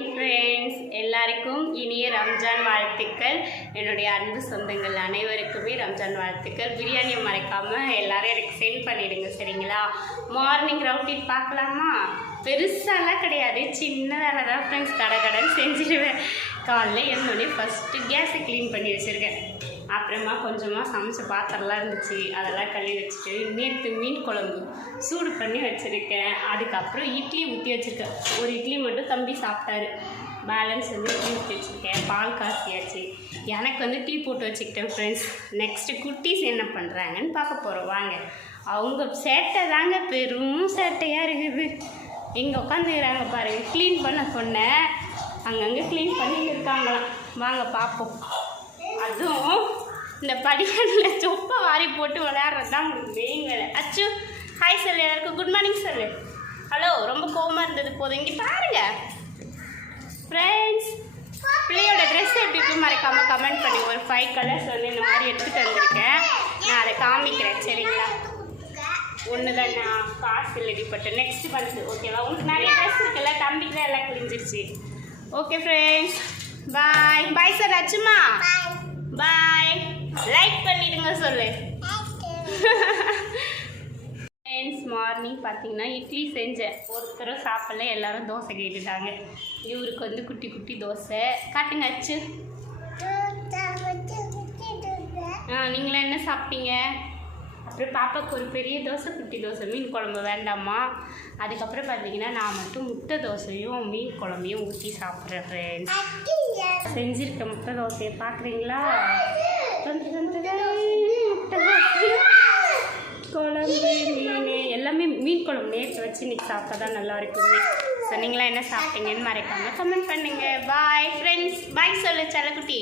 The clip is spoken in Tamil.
மார்னிங் ஃப்ரெண்ட்ஸ் எல்லாருக்கும் இனிய ரம்ஜான் வாழ்த்துக்கள். என்னுடைய அன்பு சொந்தங்கள் அனைவருக்குமே ரம்ஜான் வாழ்த்துக்கள். பிரியாணியை மறைக்காமல் எல்லாரும் எனக்கு சென்ட் பண்ணிவிடுங்க சரிங்களா? மார்னிங் ரவுட்டின் பார்க்கலாமா? பெருசாலாம் கிடையாது. சின்னதாக தான் ஃப்ரெண்ட்ஸ் கடை கடன் செஞ்சிடுவேன். காலைல எழுந்தோடனே ஃபஸ்ட்டு கேஸை க்ளீன் பண்ணி வச்சுருக்கேன். அப்புறமா கொஞ்சமாக சமைச்ச பாத்திரம்லாம் இருந்துச்சு. அதெல்லாம் கழுவி வச்சுட்டு நேற்று மீன் குழம்பு சூடு பண்ணி வச்சுருக்கேன். அதுக்கப்புறம் இட்லி ஊற்றி வச்சுருக்கேன். ஒரு இட்லி மட்டும் தம்பி சாப்பிட்டாரு. பேலன்ஸ் வந்து டீ ஊற்றி வச்சுருக்கேன். பால் காசியாச்சு. எனக்கு வந்து டீ போட்டு வச்சுக்கிட்டேன் ஃப்ரெண்ட்ஸ் நெக்ஸ்ட்டு குட்டீஸ் என்ன பண்ணுறாங்கன்னு பார்க்க போகிறோம் வாங்க. அவங்க சேட்டை தாங்க. பெரும் சேட்டையாக இருக்குது. இங்கே உட்காந்துக்கிறாங்க பாருங்க க்ளீன் பண்ண சொன்னேன் அங்கங்கே க்ளீன் பண்ணிட்டு இருக்காங்களாம். வாங்க பார்ப்போம். அதுவும் இந்த படிக்கட்டில் சொப்பை வாரி போட்டு விளையாடுறது தான் உங்களுக்கு மெயின் வேலை. அச்சு ஹாய் சொல்லு எல்லாருக்கும். குட் மார்னிங் சொல்லு. ஹலோ ரொம்ப கோவமாக இருந்தது போதும். இங்கே பாருங்க. ஃப்ரெண்ட்ஸ் பிள்ளையோட ட்ரெஸ் எப்படி இருக்கு மறக்காம கமெண்ட் பண்ணி ஒரு ஃபைவ் கலர்ஸ் வந்து இந்த மாதிரி எடுத்துகிட்டு வந்திருக்கேன். நான் அதை காமிக்கிறேன் சரிங்களா? ஒன்று தான் நான் காசு ரெடிப்பட்டேன் நெக்ஸ்ட் மந்த் ஓகேவா உங்களுக்கு நிறைய ட்ரெஸ் இருக்குல்ல? தம்பிக்கு தான் எல்லாம் கிழிஞ்சிருச்சு okay friends bye bye sir அச்சுமா. Bye like பண்ணிடுங்க சொல்லு. ஃப்ரெண்ட்ஸ் மார்னிங் பார்த்தீங்கன்னா இட்லி செஞ்சேன். ஒருத்தரும் சாப்பிடல எல்லாரும் தோசை கேட்டுட்டாங்க. இவருக்கு வந்து குட்டி குட்டி தோசை. காட்டுங்க அச்சு. ஆ நீங்களாம் என்ன சாப்பிட்டீங்க? அப்புறம் பாப்பாவுக்கு ஒரு பெரிய தோசை குட்டி தோசை மீன் குழம்பு வேண்டாமா அதுக்கப்புறம் பார்த்தீங்கன்னா நான் மட்டும் முட்டை தோசையும் மீன் குழம்பையும் ஊற்றி சாப்பிட்றேன் ஃப்ரெண்ட்ஸ் செஞ்சிருக்க முட்டை தோசையை பார்க்குறீங்களா? குழம்பு மீன் எல்லாமே மீன் குழம்பு நேற்று வச்சு இன்னைக்கு சாப்பிட்டா தான் நல்லா இருக்கும் ஸோ நீங்களாம் என்ன சாப்பிட்டீங்கன்னு மறைக்காம கமெண்ட் பண்ணுங்க. பாய் ஃப்ரெண்ட்ஸ் பாய் சொல்லு செல்லக்குட்டி